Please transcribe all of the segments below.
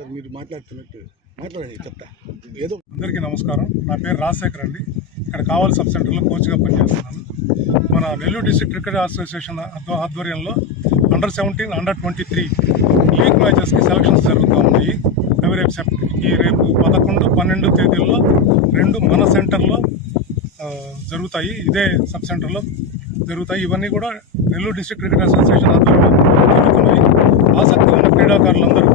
Sir మీరు మాట్లాడండి చెప్తా ఏదో. అందరికీ నమస్కారం. నా పేరు రాజశేఖర్ అండి. ఇక్కడ కావాలి సబ్ సెంటర్లో కోచ్గా పనిచేస్తున్నాను. మన నెల్లూరు డిస్ట్రిక్ట్ క్రికెట్ అసోసియేషన్ ఆధ్వర్యంలో అండర్ 17, అండర్ 23 లీగ్ మ్యాచెస్కి సెలక్షన్స్ జరుగుతూ ఉన్నాయి. అవి రేపు 11, 12 తేదీల్లో 2 మన సెంటర్లో జరుగుతాయి. ఇదే సబ్ సెంటర్లో జరుగుతాయి. ఇవన్నీ కూడా నెల్లూరు డిస్ట్రిక్ట్ క్రికెట్ అసోసియేషన్ ఆధ్వర్యంలో జరుగుతున్నాయి. ఆసక్తి ఉన్న క్రీడాకారులందరూ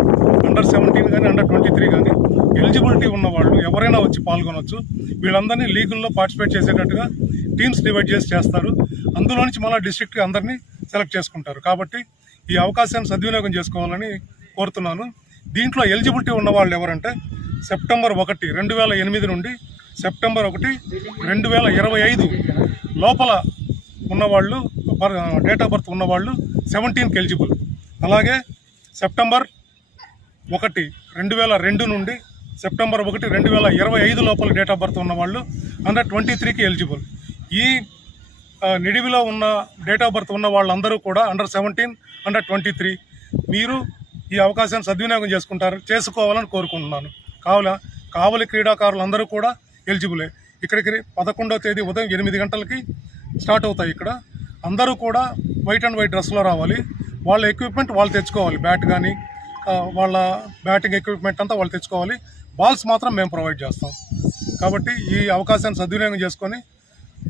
అండర్ 17 కానీ అండర్ 23 కానీ ఎలిజిబిలిటీ ఉన్నవాళ్ళు ఎవరైనా వచ్చి పాల్గొనవచ్చు. వీళ్ళందరినీ లీగుల్లో పార్టిసిపేట్ చేసేటట్టుగా టీమ్స్ డివైడ్ చేస్తారు. అందులో నుంచి మళ్ళీ డిస్ట్రిక్ట్కి అందరినీ సెలెక్ట్ చేసుకుంటారు. కాబట్టి ఈ అవకాశాన్ని సద్వినియోగం చేసుకోవాలని కోరుతున్నాను. దీంట్లో ఎలిజిబిలిటీ ఉన్నవాళ్ళు ఎవరంటే సెప్టెంబర్ 1, 2008 నుండి సెప్టెంబర్ 1, 2025 లోపల ఉన్నవాళ్ళు, డేట్ ఆఫ్ బర్త్ ఉన్నవాళ్ళు 17కి ఎలిజిబుల్. అలాగే సెప్టెంబర్ 1, 2002 నుండి సెప్టెంబర్ 1, 2025 లోపల డేట్ ఆఫ్ బర్త్ ఉన్నవాళ్ళు అండర్ 23కి ఎలిజిబుల్. ఈ నిడివిలో ఉన్న డేట్ ఆఫ్ బర్త్ ఉన్న వాళ్ళందరూ కూడా అండర్ 17, అండర్ 23 మీరు ఈ అవకాశాన్ని సద్వినియోగం చేసుకోవాలని కోరుకుంటున్నాను. కావలి క్రీడాకారులందరూ కూడా ఎలిజిబులే. ఇక్కడికి 11వ తేదీ ఉదయం 8 గంటలకి స్టార్ట్ అవుతాయి. ఇక్కడ అందరూ కూడా వైట్ అండ్ వైట్ డ్రెస్లో రావాలి. వాళ్ళ ఎక్విప్మెంట్ వాళ్ళు తెచ్చుకోవాలి. బ్యాట్ కానీ వాళ్ళ బ్యాటింగ్ ఎక్విప్మెంట్ అంతా వాళ్ళు తెచ్చుకోవాలి. బాల్స్ మాత్రం మేము ప్రొవైడ్ చేస్తాం. కాబట్టి ఈ అవకాశాన్ని సద్వినియోగం చేసుకొని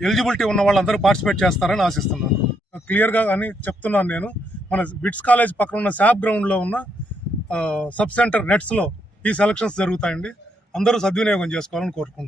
ఎలిజిబిలిటీ ఉన్న వాళ్ళందరూ పార్టిసిపేట్ చేస్తారని ఆశిస్తున్నాను. క్లియర్గా అని చెప్తున్నాను నేను. మన బిట్స్ కాలేజ్ పక్కన ఉన్న శాప్ గ్రౌండ్లో ఉన్న సబ్ సెంటర్ నెట్స్లో ఈ సెలక్షన్స్ జరుగుతాయండి. అందరూ సద్వినియోగం చేసుకోవాలని కోరుకుంటున్నాను.